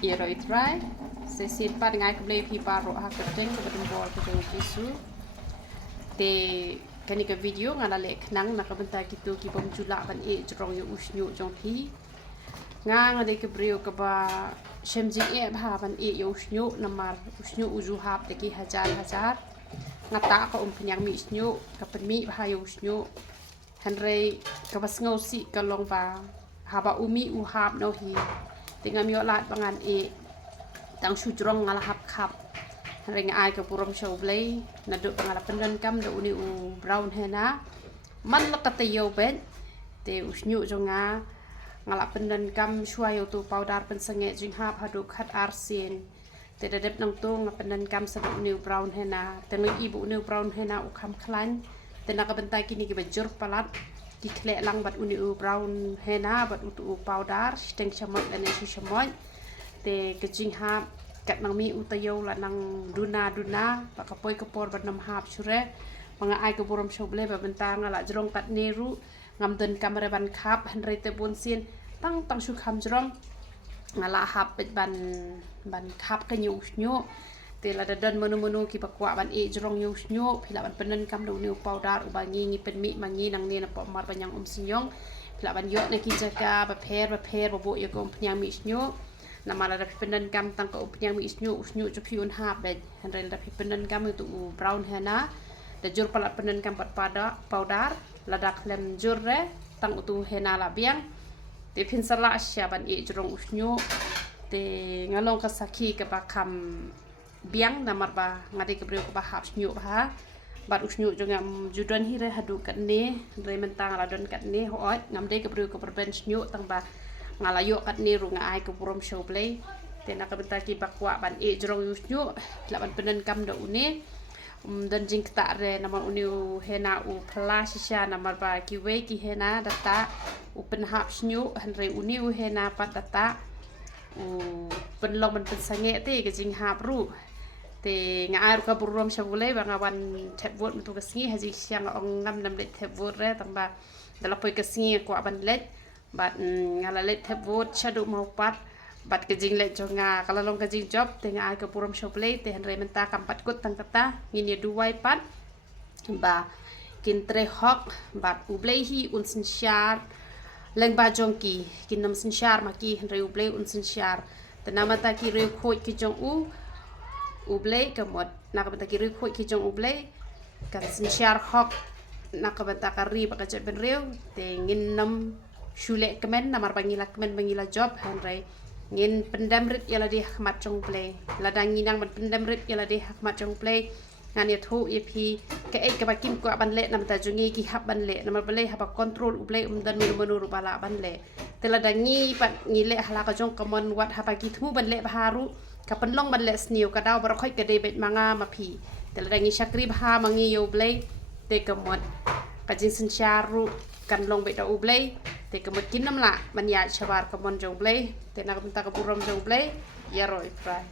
Iro itrai sesit pat ngai ke play pipa ro ha keteng ke bol ke jisu te kani ke video ngala le knang na ka benta kitu ki bom jula ban e jrong yu usnyu jong hi nga ngade ke brio ke ba shemji e ba ban e yu usnyu namar usnyu uju hap te ki hajar ngata ka penyang mi usnyu ka penmi ba yu usnyu hanrei ka bas ngau si ka long ba haba umi u hap no hi tingam yo lat bangan e tang sujrong ngala hap khap ring ai ke purom show blay na do ngala pendan kam do uni u brown hena man la ka te yo ben te usnyu jonga ngala pendan kam shua yo tu powder pen sange jing hap hadu khat arsin te dedep nang tu ngala pendan kam sa do uni brown hena te ngi ibu uni brown hena u kham khlan te na ka bentai kini ke bejur palat di kle lang bat uni u brown hena bat u powder steng chamot ane si chamot te kejing hap kat nang mi utayo la nang duna ba kapoi kapor bat nam hap shure mga ai ke borom shoble ba bentang ala jrong kat neru ngam den kamera ban khap hanre te bon sin tang su kham jrong ngala hap bet ban khap ke nyu nyu te la dan menu ki bakwa ban e jrong nyu nyu phila ban penen kam do new powder u bangi ngi pen mi mangi nang ne na po mar banyang sinyong phila ban yo ne ki jaka ba pher ba bo yo kom pnyang mi nyu na mala da penen kam tang ko pnyang mi nyu chu phiun hap de han rel da penen kam tu brown hena da jur pala penen kam pat pada powder la da klem jur re tang tu hena la biang te phin sala sya ban e jrong nyu te ngalong ka sakhi ka ba kham biang namar ba ngade ke brio ke ba hap nyu ba bat usnyu jongam judan hi re hadu kat ne re mentang la don kat ne hoat ngam de ke brio ke berben nyu tang ba ngala yo kat ne ru nga ai ke purom show play te na ka benta ki bakwa ban e jrong usnyu la ban penen kam do une dan jing ta re namar uni hena u plas sha namar ba ki we ki hena data u pen hap nyu han re uni hena pat data u pen long ban pen sange te ke jing hap ru te nga ka burom shabule ba nga wan thebot tu ka singi haji siang ong ngam nam le thebot re tang ba dala poi ka singi ko ban let bat ngala let thebot shadu mau pat bat ke jing let jonga kala long ka jing job te nga ka burom shabule te han re menta kam pat kut tang kata ngini duwai pat ba kin tre hok bat ublei hi un sin shar leng ba jongki kin nam sin shar ma ki han re ublei un sin shar te namata ki re khoi ki jong ublei kamot nakabenta kiri khoi ki jong ublei kan sin shar hok nakabenta kari baka jet ben rew te ngin nam shule kemen namar bangila kemen bangila job hanrai ngin pendam rit yala di hikmat jong play ladang nginang ban pendam rit yala di hikmat jong play ngan ya thu ep ke ek ke bakim ko ban le nam ta jungi ki hab ban le namar bale haba control ublei dan menu bala ban le te ladang ngi pat ngi le hala ka jong kamon wat haba ki thu ban le baharu kapan long ban les niu ka daw bar khoi ka de bet manga ma phi tel rangi shakri bha mangi yo blei te kamot ka jin sin charu kan long bet da ublei te kamot kin nam la man ya chawar kamon jong blei te na ka burom jong blei ya roi fry